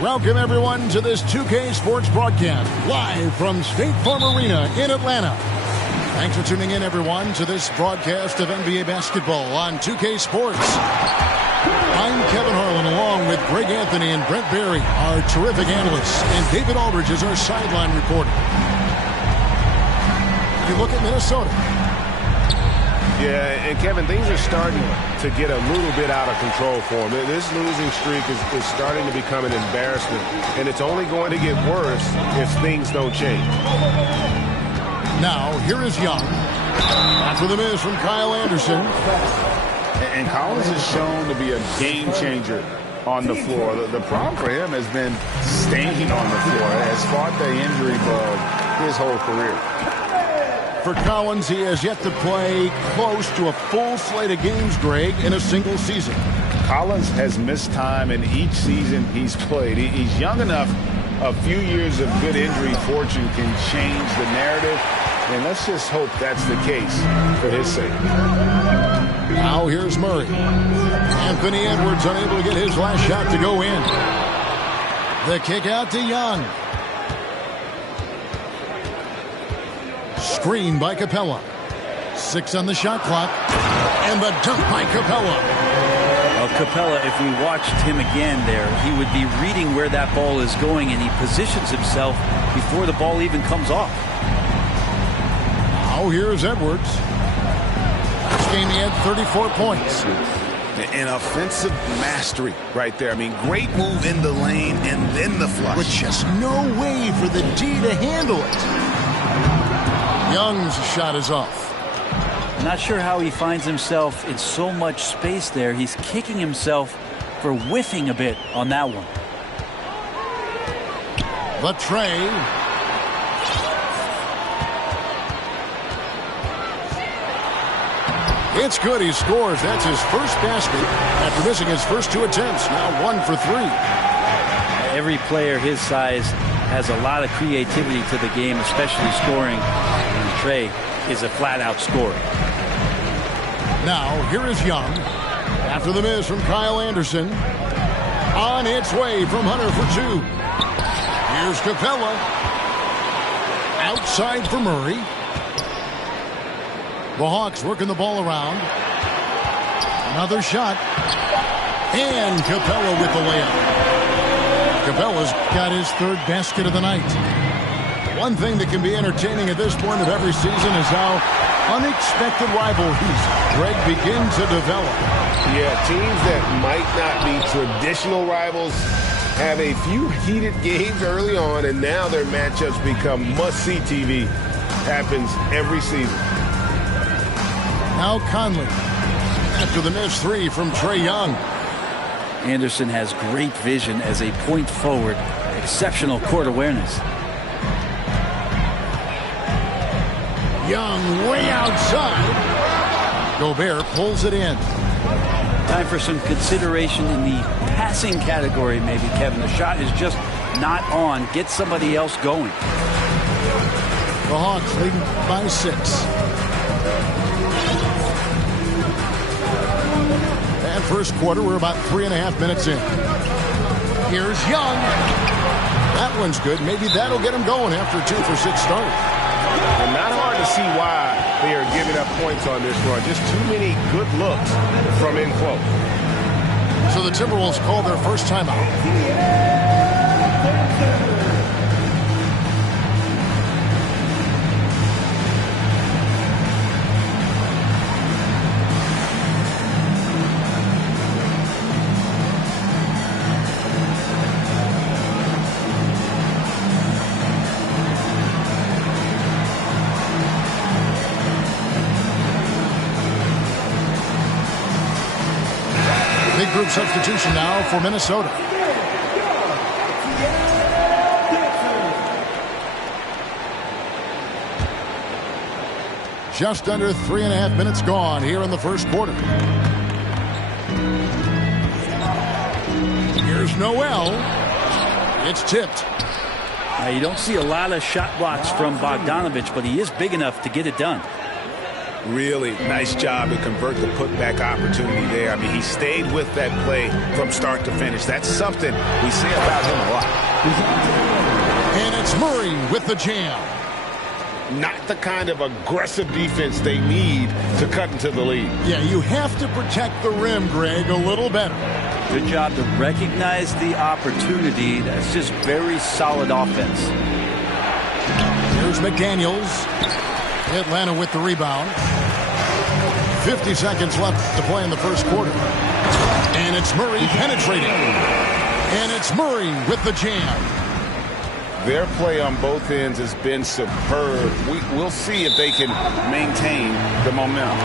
Welcome, everyone, to this 2K Sports broadcast, live from State Farm Arena in Atlanta. Thanks for tuning in, everyone, to this broadcast of NBA basketball on 2K Sports. I'm Kevin Harlan, along with Greg Anthony and Brent Barry, our terrific analysts, and David Aldridge is our sideline reporter. If you look at Minnesota. Yeah, and Kevin, things are starting to get a little bit out of control for them. This losing streak is starting to become an embarrassment, and it's only going to get worse if things don't change. Now, here is Young. After the miss from Kyle Anderson. And Collins has shown to be a game changer on the floor. The problem for him has been staying on the floor. Has fought the injury bug his whole career. For Collins, he has yet to play close to a full slate of games, Greg, in a single season. Collins has missed time in each season he's played. He's young enough. A few years of good injury fortune can change the narrative, and let's just hope that's the case for his sake. Now here's Murray. Anthony Edwards unable to get his last shot to go in. The kick out to Young. Screen by Capella. 6 on the shot clock. And the dunk by Capella. Capella, if we watched him again there, he would be reading where that ball is going, and he positions himself before the ball even comes off. Now here's Edwards. Last game he had 34 points. An offensive mastery right there. I mean, great move in the lane and then the flush. With just no way for the D to handle it. Young's shot is off. Not sure how he finds himself in so much space there. He's kicking himself for whiffing a bit on that one. The tray. It's good. He scores. That's his first basket after missing his first 2 attempts. Now 1 for 3. Every player his size has a lot of creativity to the game, especially scoring. And Trey is a flat-out scorer. Now, here is Young. After the miss from Kyle Anderson. On its way from Hunter for 2. Here's Capella. Outside for Murray. The Hawks working the ball around. Another shot. And Capella with the layup. Capella's got his 3rd basket of the night. One thing that can be entertaining at this point of every season is how unexpected rivalries, Greg, begin to develop. Yeah, teams that might not be traditional rivals have a few heated games early on, and now their matchups become must-see TV. Happens every season. Now Conley. After the missed 3 from Trae Young. Anderson has great vision as a point forward. Exceptional court awareness. Young way outside. Gobert pulls it in. Time for some consideration in the passing category, maybe, Kevin. The shot is just not on. Get somebody else going. The Hawks leading by 6. And first quarter, we're about 3.5 minutes in. Here's Young. That one's good. Maybe that'll get him going after 2 for 6 start. And not hard to see why they are giving up points on this run. Just too many good looks from in close. So the Timberwolves call their first timeout. Big group substitution now for Minnesota. Just under 3.5 minutes gone here in the first quarter. Here's Noel. It's tipped. Now, you don't see a lot of shot blocks from Bogdanovich, but he is big enough to get it done. Really nice job to convert the putback opportunity there. I mean, he stayed with that play from start to finish. That's something we say about him a lot. And it's Murray with the jam. Not the kind of aggressive defense they need to cut into the lead. Yeah, you have to protect the rim, Greg, a little better. Good job to recognize the opportunity. That's just very solid offense. Here's McDaniels. Atlanta with the rebound. 50 seconds left to play in the first quarter. And it's Murray penetrating. And it's Murray with the jam. Their play on both ends has been superb. We'll see if they can maintain the momentum.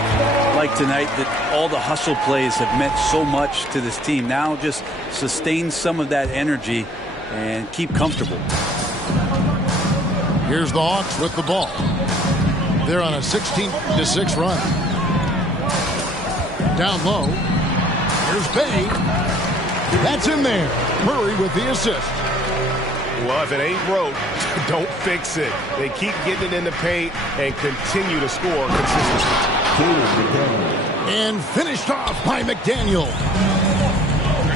Like tonight, that all the hustle plays have meant so much to this team. Now just sustain some of that energy and keep comfortable. Here's the Hawks with the ball. They're on a 16-6 run. Down low. Here's Bay. That's in there. Murray with the assist. Well, if it ain't broke, don't fix it. They keep getting it in the paint and continue to score consistently. And finished off by McDaniel.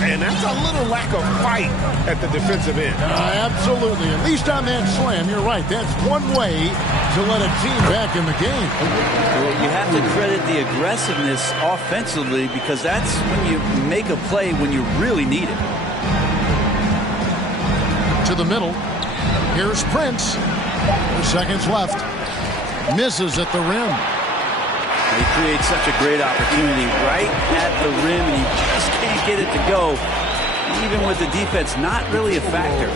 And that's a little lack of fight at the defensive end. Absolutely. At least on that slam, you're right. That's one way to let a team back in the game. Well, you have to credit the aggressiveness offensively because that's when you make a play when you really need it. To the middle. Here's Prince. 2 seconds left. Misses at the rim. He creates such a great opportunity right at the rim, and he just can't get it to go. Even with the defense not really a factor.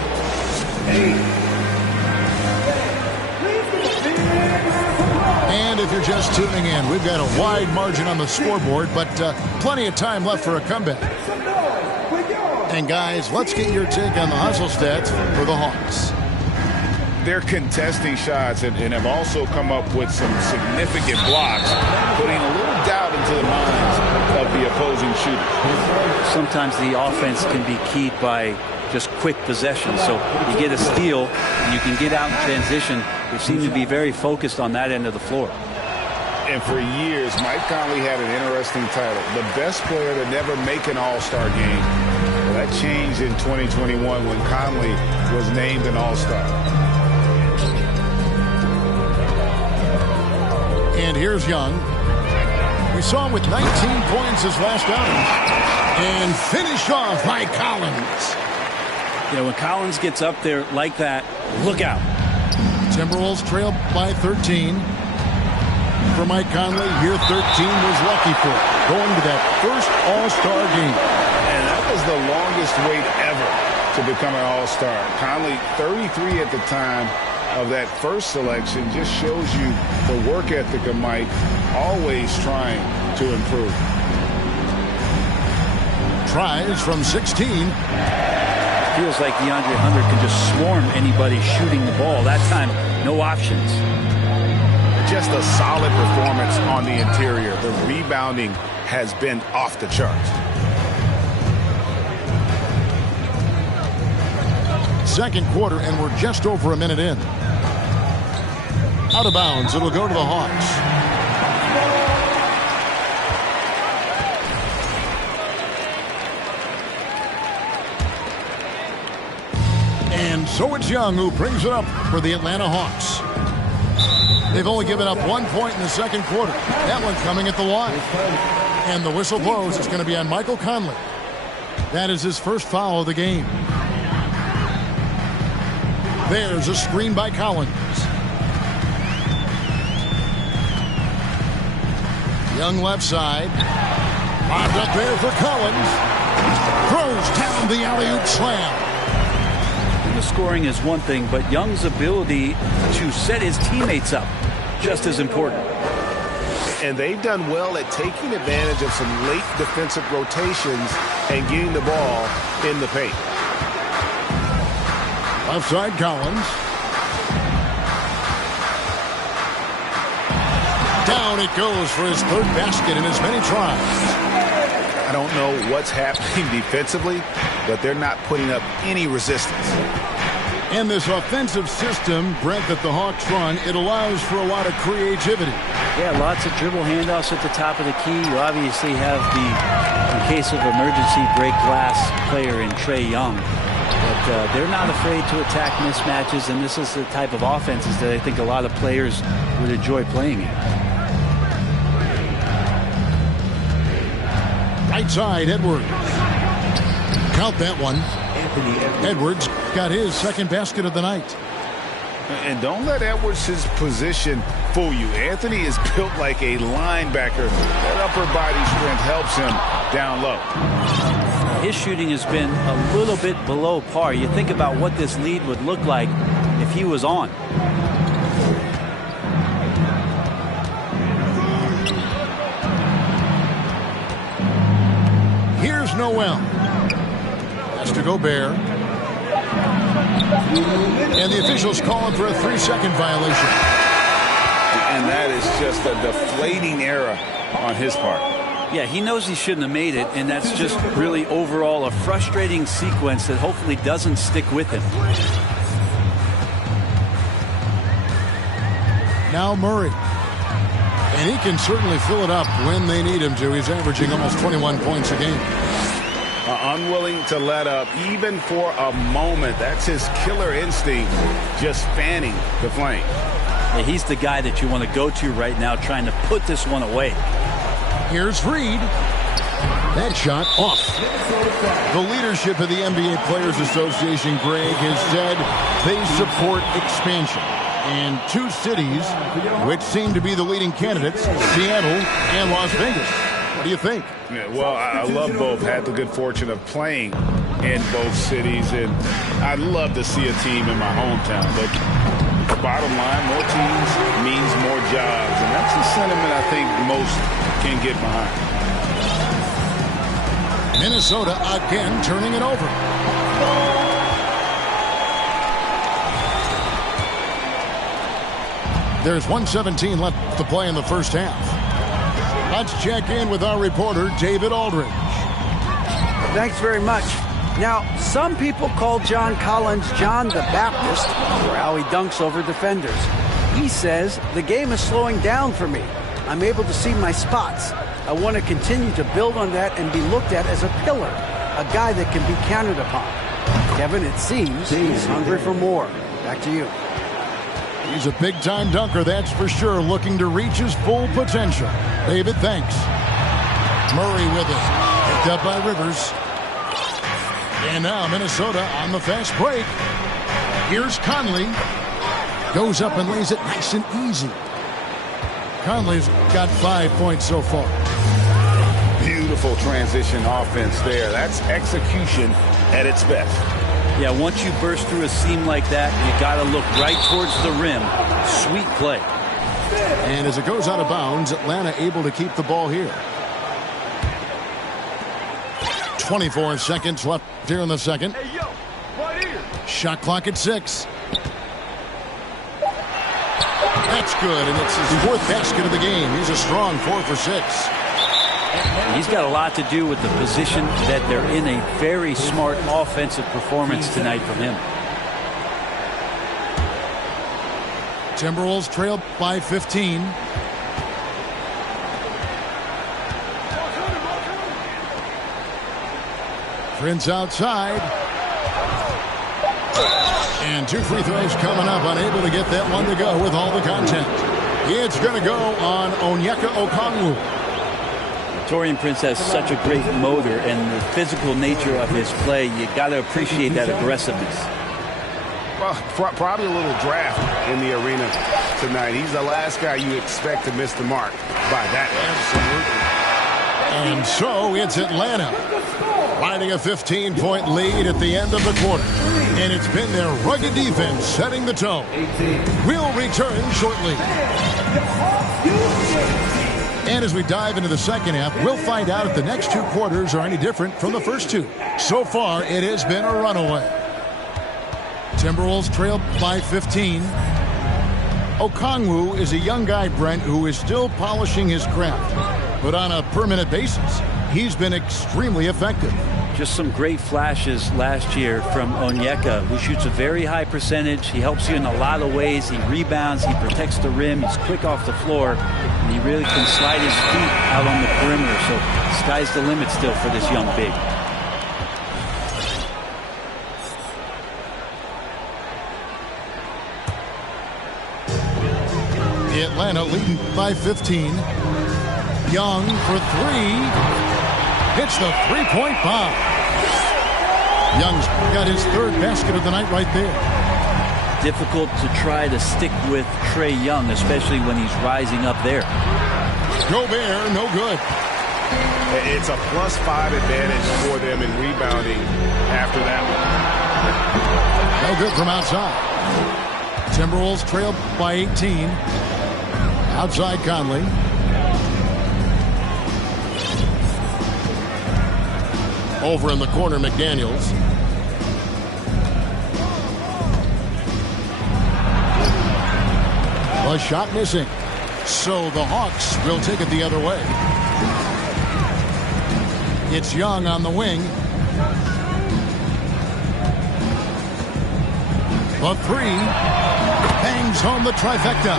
And if you're just tuning in, we've got a wide margin on the scoreboard, but plenty of time left for a comeback. And guys, let's get your take on the hustle stats for the Hawks. They're contesting shots and have also come up with some significant blocks, putting a little doubt into the minds of the opposing shooters. Sometimes the offense can be keyed by just quick possession. So you get a steal, and you can get out in transition. They seem to be very focused on that end of the floor. And for years, Mike Conley had an interesting title, the best player to never make an All-Star game. Well, that changed in 2021 when Conley was named an All-Star. And here's Young. We saw him with 19 points his last outing. And finished off by Collins. You know, when Collins gets up there like that, look out. Timberwolves trail by 13. For Mike Conley, year 13 was lucky for him, going to that first All-Star game. And that was the longest wait ever to become an All-Star. Conley, 33 at the time of that first selection, just shows you the work ethic of Mike, always trying to improve. Tries from 16. Feels like DeAndre Hunter can just swarm anybody shooting the ball. That time, no options. Just a solid performance on the interior. The rebounding has been off the charts. Second quarter, and we're just over a minute in. Out of bounds, it'll go to the Hawks. And so it's Young who brings it up for the Atlanta Hawks. They've only given up 1 point in the second quarter. That one coming at the line. And the whistle blows. It's going to be on Michael Conley. That is his first foul of the game. There's a screen by Collins. Young left side. Lobbed up there for Collins. Throws down the alley-oop slam. The scoring is one thing, but Young's ability to set his teammates up just as important. And they've done well at taking advantage of some late defensive rotations and getting the ball in the paint. Left side, Collins. Down it goes for his third basket in as many tries. I don't know what's happening defensively, but they're not putting up any resistance. And this offensive system, Brent, that the Hawks run, it allows for a lot of creativity. Yeah, lots of dribble handoffs at the top of the key. You obviously have the, in case of emergency, break glass player in Trae Young. But they're not afraid to attack mismatches, and this is the type of offenses that I think a lot of players would enjoy playing in. Right side, Edwards. Count that one. Edwards got his second basket of the night. And don't let Edwards' position fool you. Anthony is built like a linebacker. That upper body strength helps him down low. His shooting has been a little bit below par. You think about what this lead would look like if he was on. Here's Noel. Has to go Gobert. And the officials call him for a 3-second violation. And that is just a deflating error on his part. Yeah, he knows he shouldn't have made it, and that's just really overall a frustrating sequence that hopefully doesn't stick with him. Now Murray. And he can certainly fill it up when they need him to. He's averaging almost 21 points a game. Unwilling to let up even for a moment. That's his killer instinct, just fanning the flame. Yeah, he's the guy that you want to go to right now, trying to put this one away. Here's Reed. That shot off. The leadership of the NBA Players Association, Greg, has said they support expansion. And two cities which seem to be the leading candidates, Seattle and Las Vegas. What do you think? Yeah, well, I love both. Had the good fortune of playing in both cities, and I'd love to see a team in my hometown. But the bottom line, more teams means more jobs, and that's the sentiment I think most can get behind. Minnesota again turning it over. There's 1:17 left to play in the first half. Let's check in with our reporter, David Aldridge. Thanks very much. Now, some people call John Collins John the Baptist for how he dunks over defenders. He says, the game is slowing down for me. I'm able to see my spots. I want to continue to build on that and be looked at as a pillar, a guy that can be counted upon. Kevin, it seems he's hungry for more. Back to you. He's a big-time dunker, that's for sure, looking to reach his full potential. David, thanks. Murray with it. Picked up by Rivers. And now Minnesota on the fast break. Here's Conley. Goes up and lays it nice and easy. Conley's got 5 points so far. Beautiful transition offense there. That's execution at its best. Yeah, once you burst through a seam like that, you got to look right towards the rim. Sweet play. And as it goes out of bounds, Atlanta able to keep the ball here. 24 seconds left here in the second. Hey, yo, right here. Shot clock at 6. That's good, and it's his 4th basket of the game. He's a strong 4 for 6. He's got a lot to do with the position that they're in. A very smart offensive performance tonight from him. Timberwolves trail by 15. Prince outside. And 2 free throws coming up. Unable to get that one to go with all the content. It's going to go on Onyeka Okongwu. Taurean Prince has such a great motor, and the physical nature of his play, you got to appreciate that aggressiveness. Well, probably a little draft in the arena tonight. He's the last guy you expect to miss the mark by that. Absolutely. And so it's Atlanta riding a 15-point lead at the end of the quarter. And it's been their rugged defense setting the tone. We'll return shortly. And as we dive into the second half, we'll find out if the next 2 quarters are any different from the first 2. So far, it has been a runaway. Timberwolves trail by 15. Okongwu is a young guy, Brent, who is still polishing his craft. But on a permanent basis, he's been extremely effective. Just some great flashes last year from Onyeka, who shoots a very high percentage. He helps you in a lot of ways. He rebounds, he protects the rim, he's quick off the floor, and he really can slide his feet out on the perimeter. So sky's the limit still for this young big. Atlanta leading by 15. Young for three. Hits the three-point bomb. Young's got his third basket of the night right there. Difficult to try to stick with Trae Young, especially when he's rising up there. Gobert, no good. It's a +5 advantage for them in rebounding after that one. No good from outside. Timberwolves trailed by 18. Outside Conley. Over in the corner, McDaniels. A shot missing. So the Hawks will take it the other way. It's Young on the wing. A three. Bangs home the trifecta.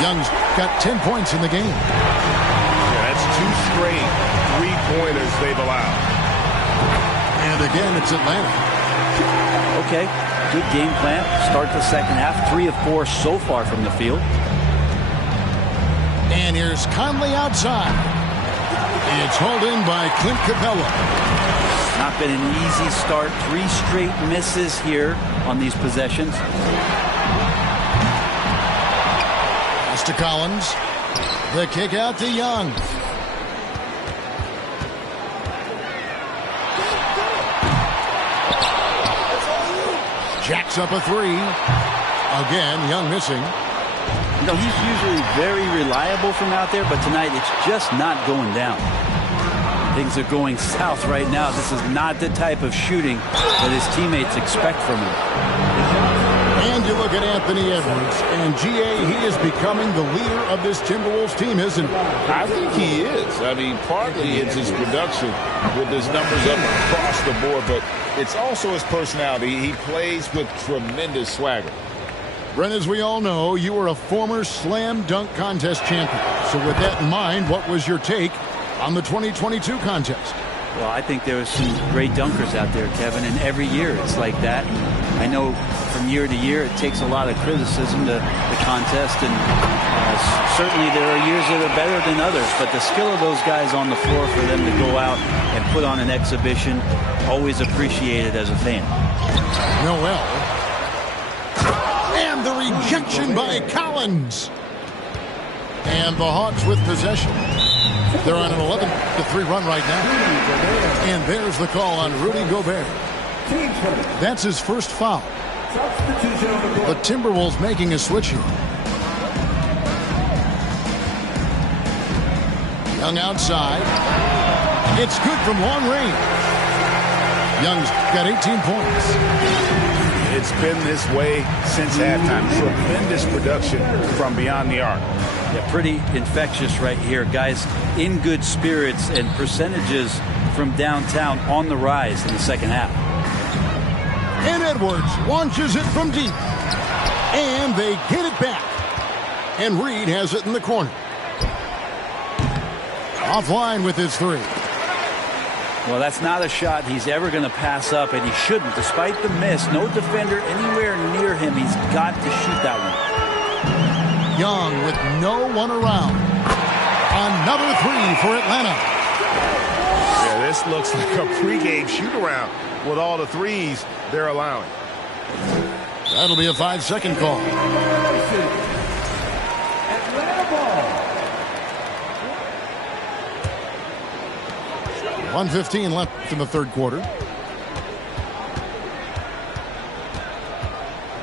Young's got 10 points in the game. Yeah, that's 2 straight three-pointers they've allowed. And again, it's Atlanta. Okay, good game plan. Start the second half. 3 of 4 so far from the field. And here's Conley outside. It's hauled in by Clint Capella. Not been an easy start. 3 straight misses here on these possessions. Pass to Collins. The kick out to Young. Jacks up a three. Again, Young missing. You know, he's usually very reliable from out there, but tonight it's just not going down. Things are going south right now. This is not the type of shooting that his teammates expect from him. And you look at Anthony Edwards, and G.A., he is becoming the leader of this Timberwolves team, isn't he? I think he is. I mean, partly it's his production with his numbers up across the board, but it's also his personality. He plays with tremendous swagger. Brent, as we all know, you were a former slam dunk contest champion. So with that in mind, what was your take on the 2022 contest? Well, I think there was some great dunkers out there, Kevin, and every year it's like that. I know from year to year it takes a lot of criticism to the contest, and certainly there are years that are better than others, but the skill of those guys on the floor for them to go out and put on an exhibition, always appreciated as a fan. Noel. And the rejection by Collins. And the Hawks with possession. They're on an 11-3 run right now. And there's the call on Rudy Gobert. That's his first foul. The Timberwolves making a switch here. Young outside. It's good from long range. Young's got 18 points. It's been this way since halftime. Tremendous production from beyond the arc. Yeah, pretty infectious right here. Guys in good spirits, and percentages from downtown on the rise in the second half. And Edwards launches it from deep. And they get it back. And Reed has it in the corner. Offline with his three. Well, that's not a shot he's ever going to pass up, and he shouldn't. Despite the miss, no defender anywhere near him. He's got to shoot that one. Young with no one around. Another three for Atlanta. Yeah, this looks like a pregame shoot-around with all the threes they're allowing. That'll be a 5-second call. 1:15 left in the third quarter.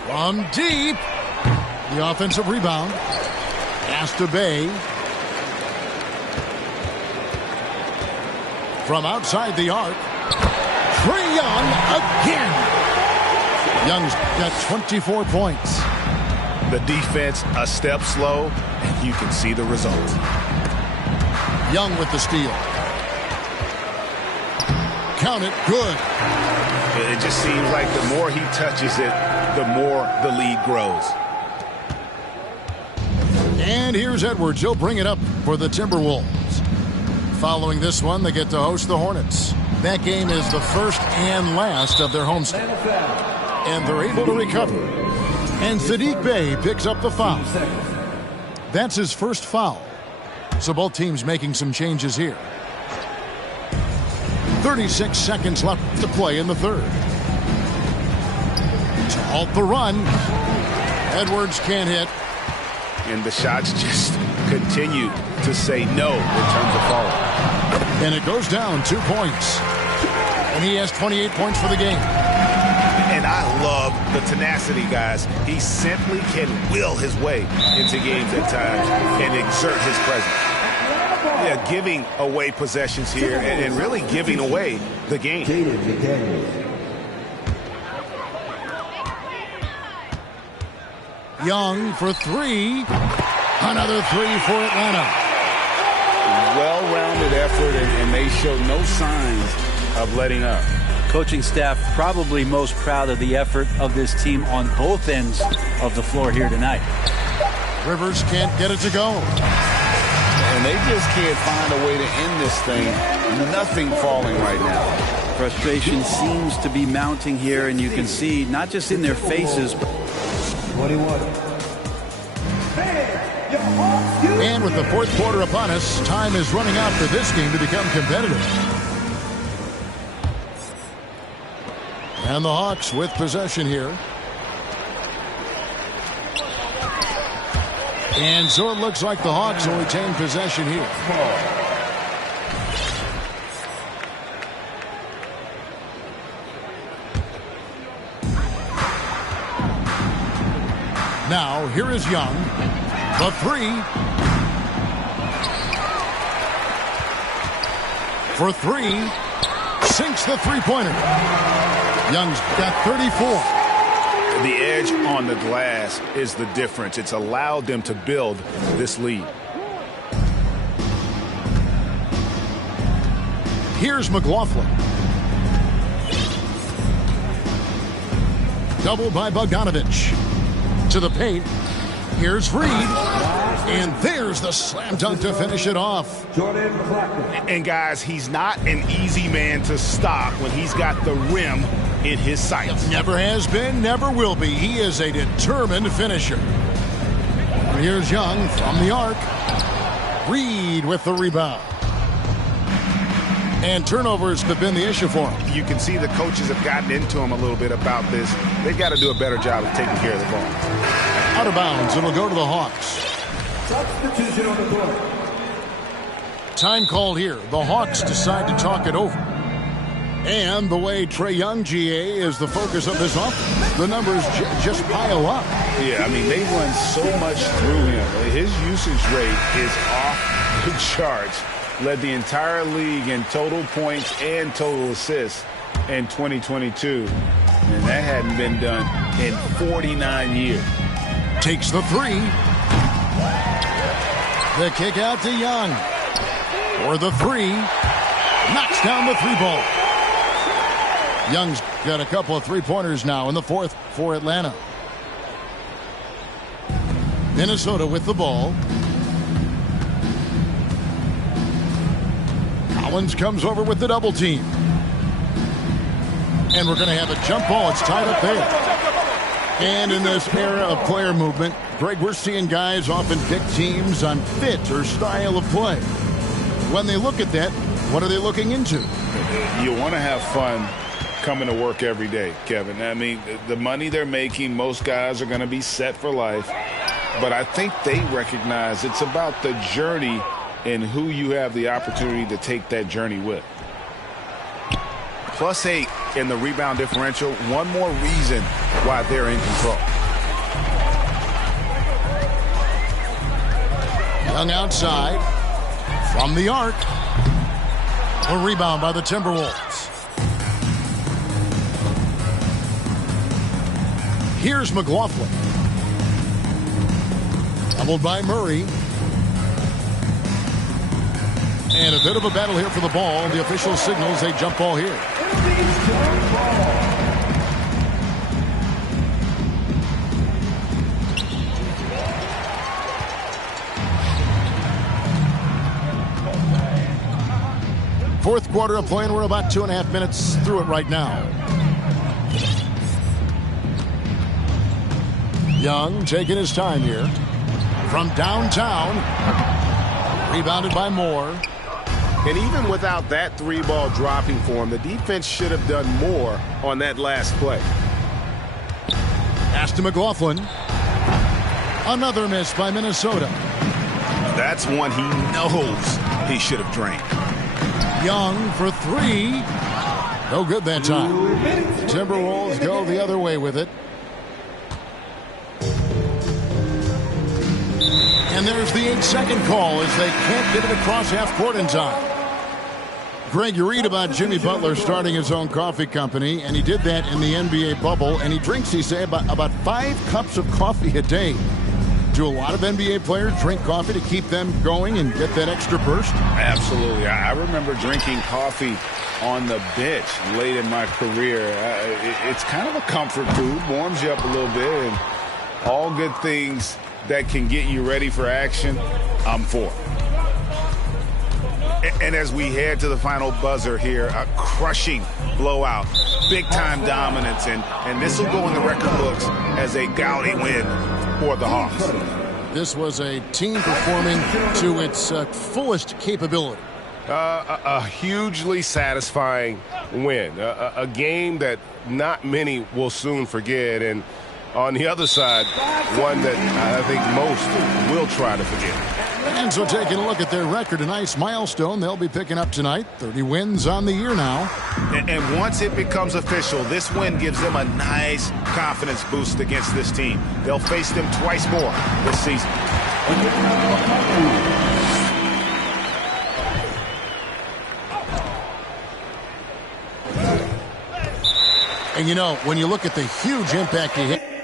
From deep. The offensive rebound. Pass to Bay. From outside the arc. Trae Young again. Young's got 24 points. The defense a step slow, and you can see the result. Young with the steal. count it, good. It just seems like the more he touches it, the more the lead grows. And here's Edwards. He'll bring it up for the Timberwolves. Following this one, they get to host the Hornets. That game is the first and last of their homestand. And they're able to recover. And Saddiq Bey picks up the foul. That's his first foul. So both teams making some changes here. 36 seconds left to play in the third. To halt the run. Edwards can't hit. And the shots just continue to say no in terms of falling. And it goes down 2 points. And he has 28 points for the game. And I love the tenacity, guys. He simply can will his way into games at times and exert his presence. Yeah, giving away possessions here and really giving away the game. Young for three. Another three for Atlanta. Well-rounded effort, and they show no signs of letting up. Coaching staff probably most proud of the effort of this team on both ends of the floor here tonight. Rivers can't get it to go. And they just can't find a way to end this thing. Nothing falling right now. Frustration seems to be mounting here, and you can see not just in their faces, but 21. And with the fourth quarter upon us, time is running out for this game to become competitive. And the Hawks with possession here. And so it looks like the Hawks will retain possession here. Now, here is Young. The three. For three. Sinks the three-pointer. Young's got 34. The edge on the glass is the difference. It's allowed them to build this lead. Here's McLaughlin. Double by Bogdanovich. To the paint. Here's Reed. And there's the slam dunk to finish it off. And guys, he's not an easy man to stop when he's got the rim in his sights. Never has been, never will be. He is a determined finisher. Here's Young from the arc. Reed with the rebound. And turnovers have been the issue for him. You can see the coaches have gotten into him a little bit about this. They've got to do a better job of taking care of the ball. Out of bounds, it'll go to the Hawks. Substitution on the court. Time called here. The Hawks decide to talk it over. And the way Trae Young, GA, is the focus of this offense, the numbers just pile up. Yeah, I mean, they run so much through him. His usage rate is off the charts. Led the entire league in total points and total assists in 2022. And that hadn't been done in 49 years. Takes the three. The kick out to Young. For the three. Knocks down the three ball. Young's got a couple of three-pointers now in the fourth for Atlanta. Minnesota with the ball. Collins comes over with the double team. And we're going to have a jump ball. It's tied up there. And in this era of player movement, Greg, we're seeing guys often pick teams on fit or style of play. When they look at that, what are they looking into? You want to have fun coming to work every day, Kevin. I mean, the money they're making, most guys are going to be set for life. But I think they recognize it's about the journey and who you have the opportunity to take that journey with. +8 in the rebound differential. One more reason why they're in control. Young outside. From the arc. A rebound by the Timberwolves. Here's McLaughlin. Doubled by Murray. And a bit of a battle here for the ball. The official signals a jump ball here. Fourth quarter of play, and we're about 2.5 minutes through it right now. Young taking his time here. From downtown. Rebounded by Moore. And even without that three ball dropping for him, the defense should have done more on that last play. Pass to McLaughlin. Another miss by Minnesota. That's one he knows he should have drained. Young for three. No good that time. Timberwolves go the other way with it. And there's the 8-second call as they can't get it across half court in time. Greg, you read about Jimmy Butler starting his own coffee company, and he did that in the NBA bubble, and he drinks, he said, about 5 cups of coffee a day. Do a lot of NBA players drink coffee to keep them going and get that extra burst? Absolutely. I remember drinking coffee on the bench late in my career. It's kind of a comfort food, warms you up a little bit, and all good things that can get you ready for action, I'm for. And as we head to the final buzzer here, a crushing blowout, big-time dominance, and this will go in the record books as a gaudy win for the Hawks. This was a team performing to its fullest capability. A hugely satisfying win, a game that not many will soon forget, and on the other side, one that I think most will try to forget. And so taking a look at their record, a nice milestone they'll be picking up tonight. 30 wins on the year now. And once it becomes official, this win gives them a nice confidence boost against this team. They'll face them twice more this season. And you know, when you look at the huge impact he had.